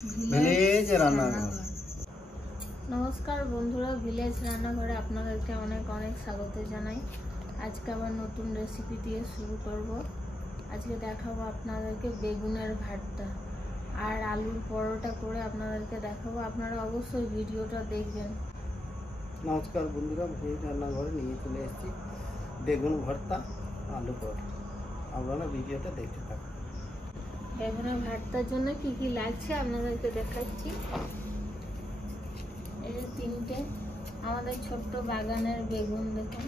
Village রান্নাঘর। নমস্কার বন্ধুরা, ভিলেজ রান্নাঘরে আপনাদেরকে অনেক অনেক স্বাগত জানাই। আজকে আবার নতুন রেসিপি দিয়ে শুরু করব। আজকে দেখাবো আপনাদেরকে বেগুনের ভর্তা আর আলুর পরোটা করে আপনাদেরকে দেখাবো। আপনারা অবশ্যই ভিডিওটা দেখবেন। নমস্কার বন্ধুরা, ভিলেজ রান্নাঘরে নিয়ে চলে এসেছি বেগুন ভর্তা আলু পরোটা। আপনারা ভিডিওটা দেখতে থাকুন। বেগুনের ভর্তার জন্য কি কি লাগছে আপনাদেরকে দেখাচ্ছি। এই যে তিনটে আমাদের ছোট্ট বাগানের বেগুন, দেখুন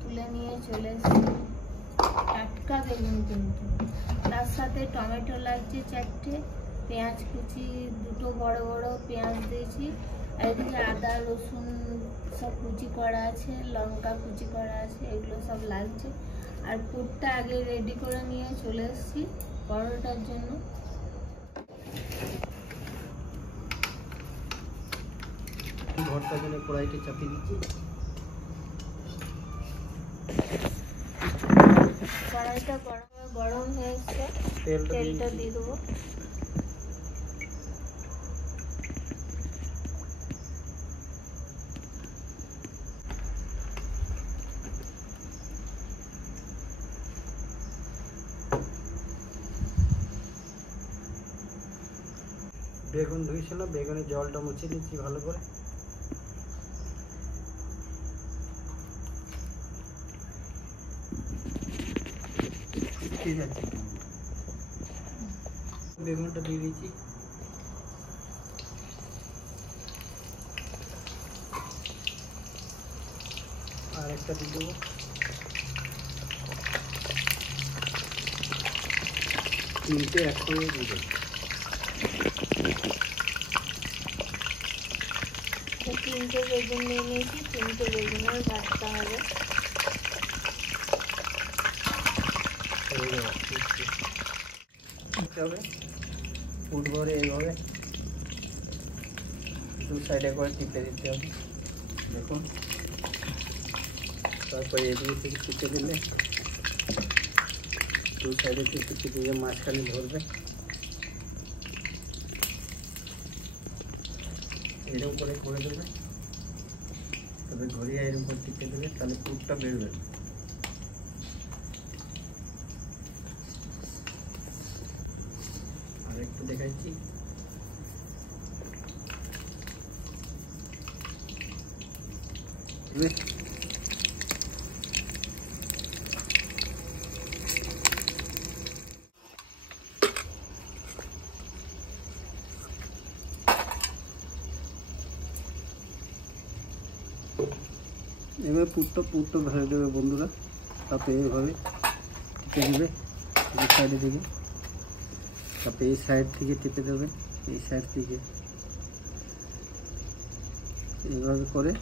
তুলে নিয়ে চলে এসেছি। টাটকা বেগুন কিন্তু। তার সাথে টমেটো লাগছে 4টে, পেঁয়াজ কুচি 2টো বড় বড় পেঁয়াজ দিয়েছি, এদিকে আদা রসুন সব কুচি করা আছে, লঙ্কা কুচি করা আছে, এগুলো সব লাগছে। আর পুরটা আগে রেডি করে নিয়ে চলে এসেছি পরোটার জন্য। ভর্তার জন্য কড়াইতে চাপিয়ে দিচ্ছি। কড়াইটা গরম হয়ে এসছে, তেলটা দিয়ে দেবো। বেগুন ধুয়েছিল, বেগুনের জলটা মুছে দিচ্ছি ভালো করে। ঠিক আছে, বেগুনটা দিয়ে দিচ্ছি। আর একটা দিয়ে দেবো। তিনটে একসঙ্গে দিয়ে দেবো। তিনটে বেগুন নিয়ে নিয়েছি, তিনটে বেগুনের ভর্তা হবে। ফুট ভরে এইভাবে দু সাইডে করে টিপে দিতে হবে, দেখুন। তারপরে এদিকে থেকে টিপে দিলে দু সাইডে টিপে টিপে দিয়ে মাঝখানে ধরবে। এরকম করে দেবে, তবে ঘড়িয়া এরকম করে টিপে দেবে, তাহলে পুরটা বেরোবে। আর একটু দেখাচ্ছি। এবার পুরটা ধরে দেবে বন্ধুরা, তাতে এইভাবে টিপে দেবে এই সাইডে দিকে, তারপরে এই সাইড থেকে টিপে দেবে, এই সাইড থেকে এইভাবে করে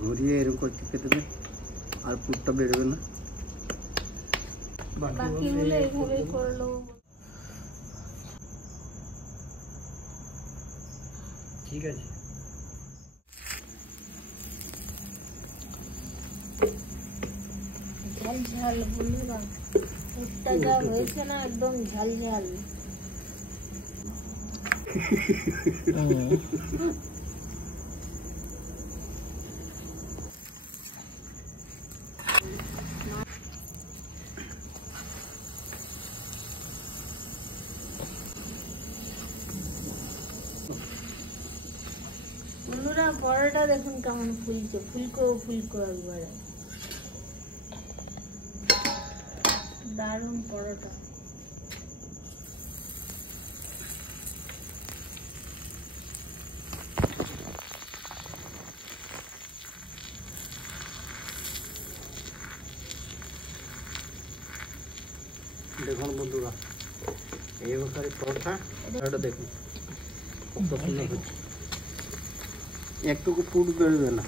ঘুরিয়ে এরকম করে টিপে দেবে, আর পুরটা বেরোবে না। বাকিগুলো এইভাবে করলো। ঠিক আছে, ঝাল ঝাল বন্ধুরা, পুরটা যা হয়েছে না, একদম ঝাল ঝাল। বন্ধুরা পরোটা দেখুন কেমন ফুলছে, ফুলকো ফুলকো একবারে দারুণ পরোটা। দেখুন বন্ধুরা, এই প্রকারে পরোটা দেখুন কত সুন্দর হচ্ছে, একটুকু পুর বেরোবে না।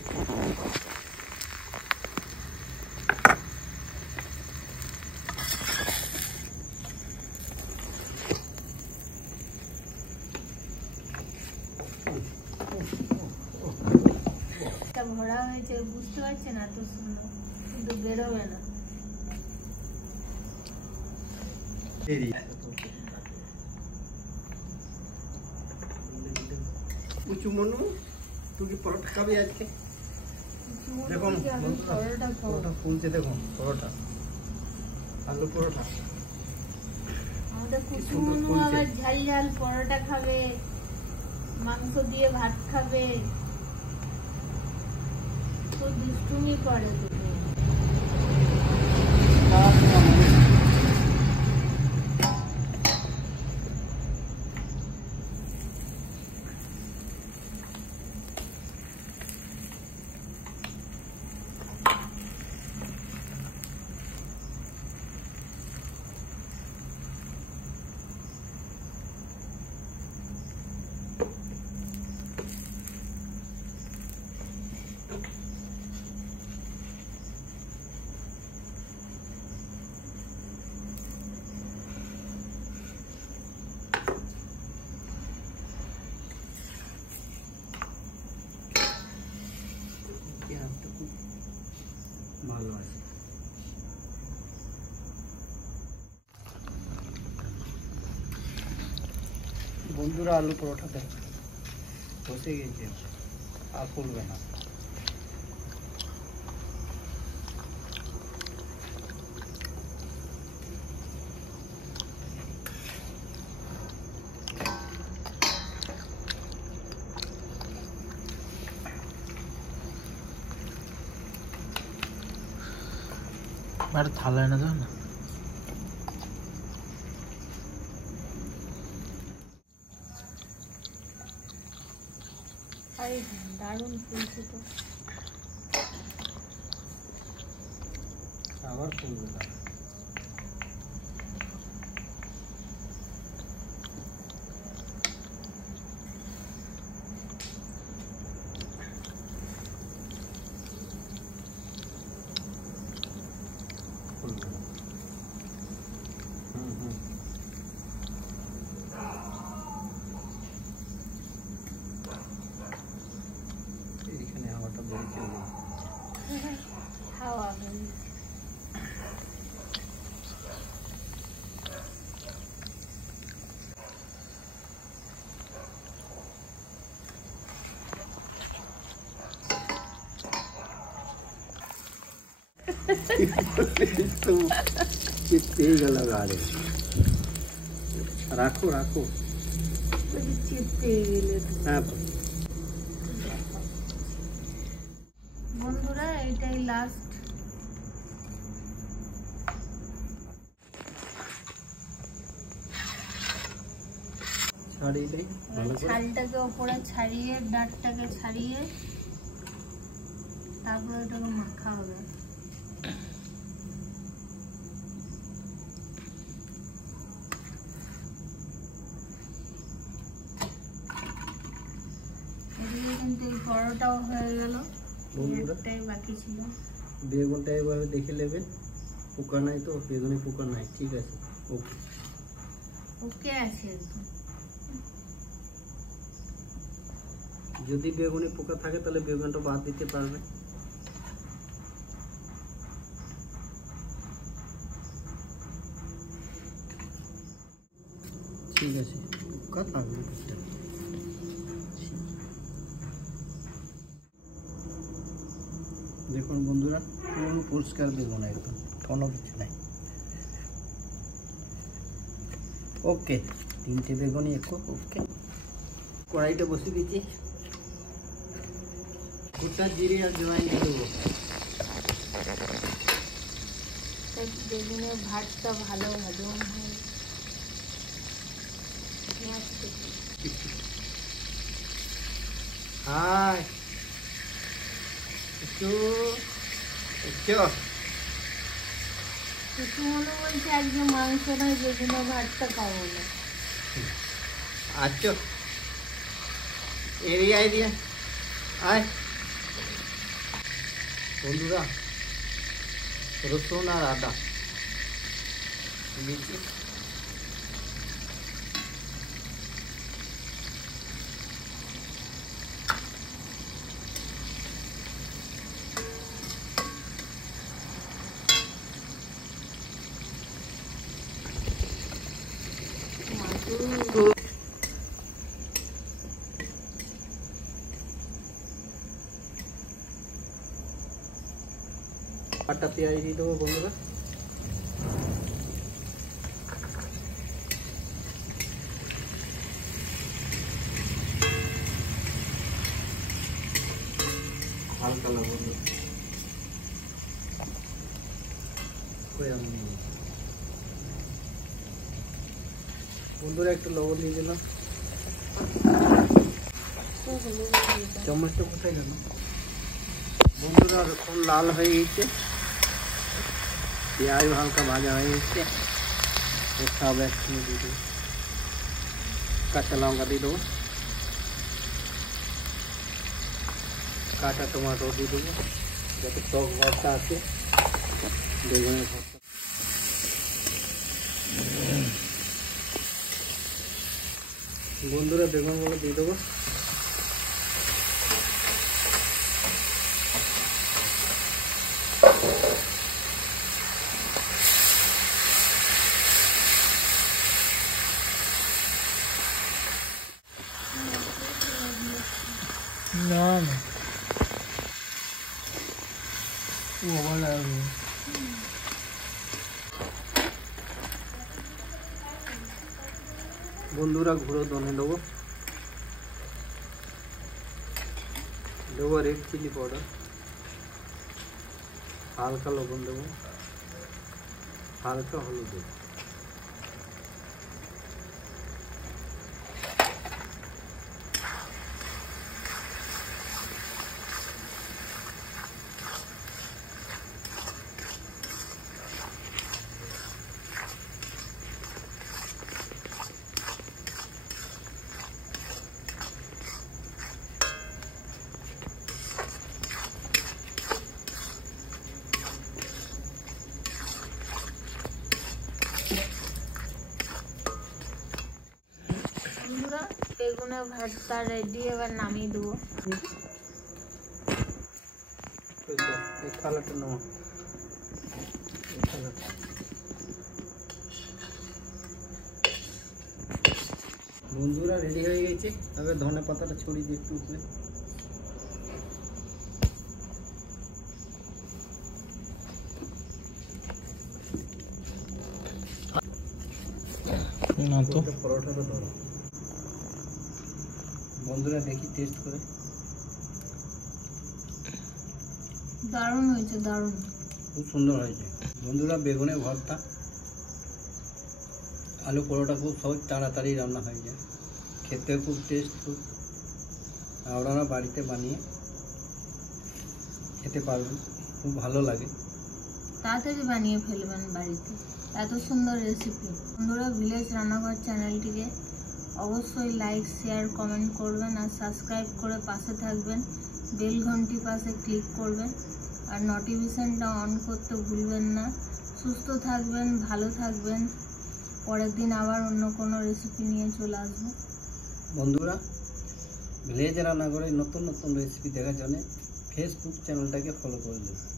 ভরা হয়েছে বুঝতে পারছেন, এত সুন্দর, কিন্তু বেরোবে না। পুচু মনু তুই কি পরোটা খাবি আজকে? দেখুন পরোটা ফুলছে, দেখুন পরোটা, আলু পরোটা। আমাদের কুসুমনু আবার ঝাল ঝাল পরোটা খাবে, মাংস দিয়ে ভাত খাবে, তো দুষ্টুমি করে দুটো। ভালো আছে। বন্ধুরা আলু পরোটা দেখ বসে গেছে, আর ফুলবে না। আর থালা এনে দাও না। আরে দারুণ ফুলছে তো। আবার ফুলবে না। এইখানে হাওয়াটা বেরিয়ে চলে হাওয়া বেরিয়েছে। चिपके गला गाड़े राखो राखो চিপতে গেলে हाँ বন্ধুরা এটাই লাস্ট। ছাড়িয়ে দেই ভালো করে। ছালটাকে ওপরে ছাড়িয়ে ডাঁটটাকে ছাড়িয়ে তারপর এটাকে মাখা হবে। এদিকে কিন্তু এই পরোটাও হয়ে গেল, একটাই বাকি ছিল। বেগুনটা এভাবে দেখে নেবেন, পোকা নাই তো, বেগুনে পোকা নাই, ঠিক আছে ওকে ওকে আছে একদম। যদি বেগুনে পোকা থাকে তাহলে বেগুনটা বাদ দিতে পারবে। ঠিক আছে পোকা থাকবে একটা। দেখুন বন্ধুরা পুরো পরিষ্কার বেগুন একদম, কোনো কিছু নাই। ওকে তিনটে বেগুনই একটু ওকে। কড়াইটা বসে দিচ্ছি, গোটা জিরে আর জোয়াইন দিয়ে দেবো। বেগুনের ভাতটা ভালো হজম হয়। পেঁয়াজ কুচি। হাই একটু একটু কুসুমনু বলছে আজকে মাংস নয় বেগুনের ভাতটা খাবো না। আচ্ছা এরিয়া এরিয়া আয় বন্ধুরা, রসুন আর আদা দিচ্ছি। কাটা পেঁয়াজ দিয়ে দেবো বন্ধুরা। হালকা লবণ বন্ধুরা, একটু লবণ দিয়ে দিলাম। চামচটা কোথায় গেল? বন্ধুরা এখন লাল হয়ে গেছে, পেঁয়াজ হালকা ভাজা হয়ে গেছে। সব একসঙ্গে দিয়ে দেবো, কাঁচা লঙ্কা দিয়ে দেবো, কাঁচা টমেটো দিয়ে দেবো, যাতে টক ভর্তা আছে বেগুনের ভর্তা। বন্ধুরা বেগুনগুলো দিয়ে দেবো। না না বন্ধুরা গুঁড়ো ধনে দেবো, দেবো রেড চিলি পাউডার, হালকা লবণ দেবো, হালকা হলুদ দেবো। বন্ধুরা বেগুনের ভর্তা রেডি, এবার নামিয়ে দেবো। এই থালাটা নাও, এই থালাটা। বন্ধুরা রেডি হয়ে গেছে, এবার ধনে পাতাটা ছড়িয়ে দিয়ে একটু উপরে। না তো পরোটাটা ধরো বন্ধুরা, দেখি টেস্ট করে। দারুণ হয়েছে, দারুণ, খুব সুন্দর হয়েছে বন্ধুরা। বেগুনের ভর্তা, আলু পরোটা খুব সহজ, তাড়াতাড়ি রান্না হয়ে যায়, খেতে খুব টেস্টফুল। আপনারা বাড়িতে বানিয়ে খেতে পারবেন, খুব ভালো লাগে। তাড়াতাড়ি বানিয়ে ফেলবেন বাড়িতে, এত সুন্দর রেসিপি। বন্ধুরা ভিলেজ রান্নাঘর চ্যানেলটিকে অবশ্যই লাইক, শেয়ার, কমেন্ট করবেন আর সাবস্ক্রাইব করে পাশে থাকবেন। বেল ঘন্টি পাশে ক্লিক করবেন আর নোটিফিকেশনটা অন করতে ভুলবেন না। সুস্থ থাকবেন, ভালো থাকবেন। পরের দিন আবার অন্য কোনো রেসিপি নিয়ে চলে আসবো। বন্ধুরা ভিলেজ রান্নাঘরে নতুন নতুন রেসিপি দেখার জন্য ফেসবুক চ্যানেলটাকে ফলো করে দেবেন।